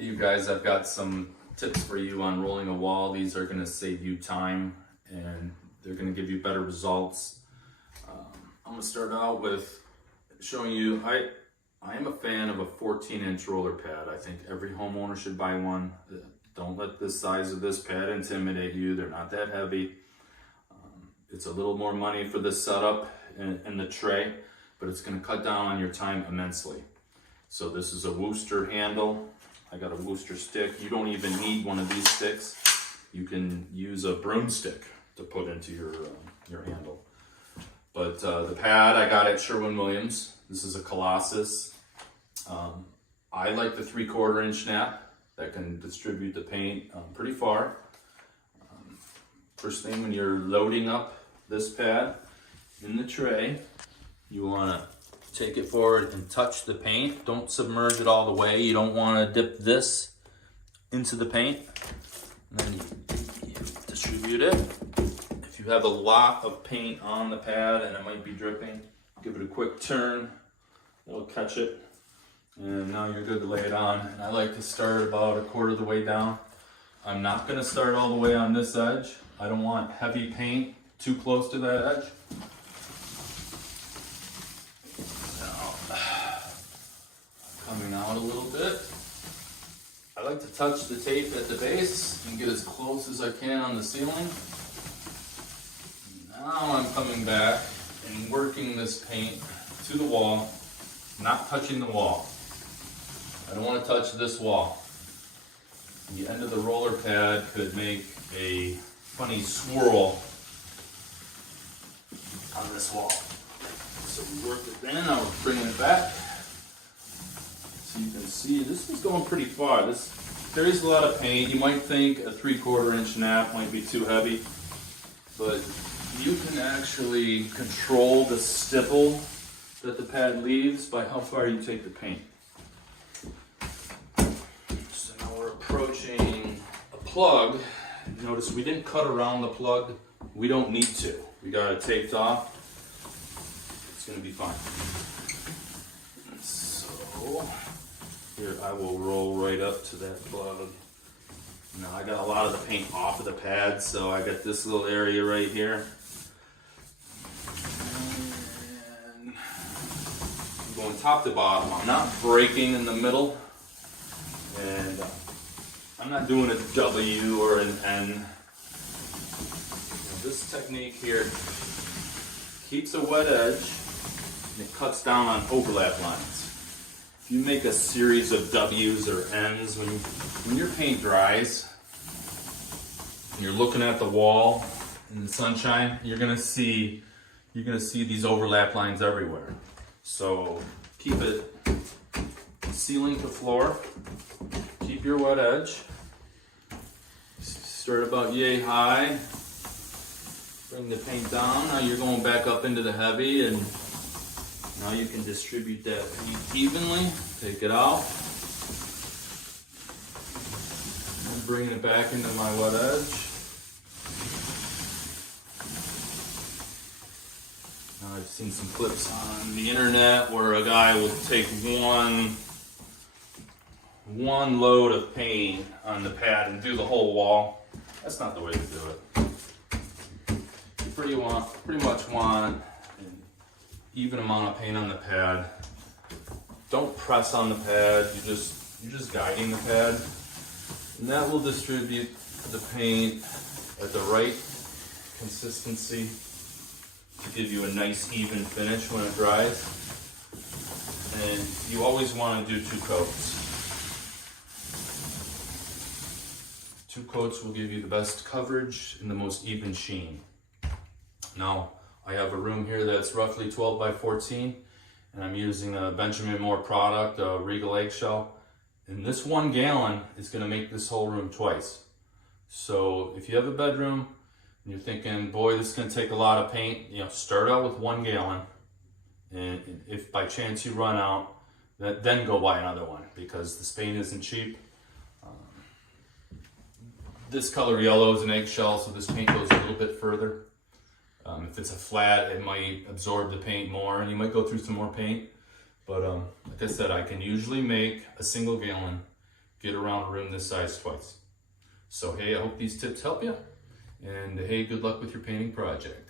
Hey you guys, I've got some tips for you on rolling a wall. These are going to save you time and they're going to give you better results. I'm going to start out with showing you, I am a fan of a 14-inch roller pad. I think every homeowner should buy one. Don't let the size of this pad intimidate you. They're not that heavy. It's a little more money for the setup and the tray, but it's going to cut down on your time immensely. So this is a Wooster handle. I got a Wooster stick. You don't even need one of these sticks. You can use a broomstick to put into your handle. But the pad I got at Sherwin-Williams. This is a Colossus. I like the 3/4 inch snap that can distribute the paint pretty far. First thing, when you're loading up this pad in the tray, you want to take it forward and touch the paint. Don't submerge it all the way. You don't want to dip this into the paint. And then you distribute it. If you have a lot of paint on the pad and it might be dripping, give it a quick turn. It'll catch it. And now you're good to lay it on. And I like to start about a quarter of the way down. I'm not going to start all the way on this edge. I don't want heavy paint too close to that edge. Coming out a little bit. I like to touch the tape at the base and get as close as I can on the ceiling. Now I'm coming back and working this paint to the wall, not touching the wall. I don't want to touch this wall. The end of the roller pad could make a funny swirl on this wall. So we work it in, now we're bringing it back. So you can see this is going pretty far. There is a lot of paint. You might think a 3/4 inch nap might be too heavy, but you can actually control the stipple that the pad leaves by how far you take the paint. So now we're approaching a plug. Notice we didn't cut around the plug. We don't need to. We got it taped off. It's going to be fine. So here I will roll right up to that plug. Now I got a lot of the paint off of the pad, so I got this little area right here. And I'm going top to bottom. I'm not breaking in the middle. And I'm not doing a W or an N. This technique here keeps a wet edge and it cuts down on overlap lines. If you make a series of W's or N's, when your paint dries and you're looking at the wall in the sunshine, you're gonna see these overlap lines everywhere. So keep it ceiling to floor. Keep your wet edge. Start about yay high. Bring the paint down. Now you're going back up into the heavy, and now you can distribute that paint evenly. Take it out. And bring it back into my wet edge. Now I've seen some clips on the internet where a guy will take one load of paint on the pad and do the whole wall. That's not the way to do it. You pretty much want an even amount of paint on the pad. Don't press on the pad. You're just guiding the pad, and that will distribute the paint at the right consistency to give you a nice even finish when it dries. And you always want to do 2 coats. 2 coats will give you the best coverage and the most even sheen. Now, I have a room here that's roughly 12 by 14, and I'm using a Benjamin Moore product, a Regal Eggshell. And this 1 gallon is gonna make this whole room twice. So if you have a bedroom and you're thinking, boy, this is gonna take a lot of paint, start out with 1 gallon. And if by chance you run out, then go buy another one, because this paint isn't cheap. This color yellow is an eggshell, so this paint goes a little bit further. If it's a flat, it might absorb the paint more, and you might go through some more paint. But like I said, I can usually make a single gallon get around a room this size twice. So hey, I hope these tips help you, and hey, good luck with your painting project.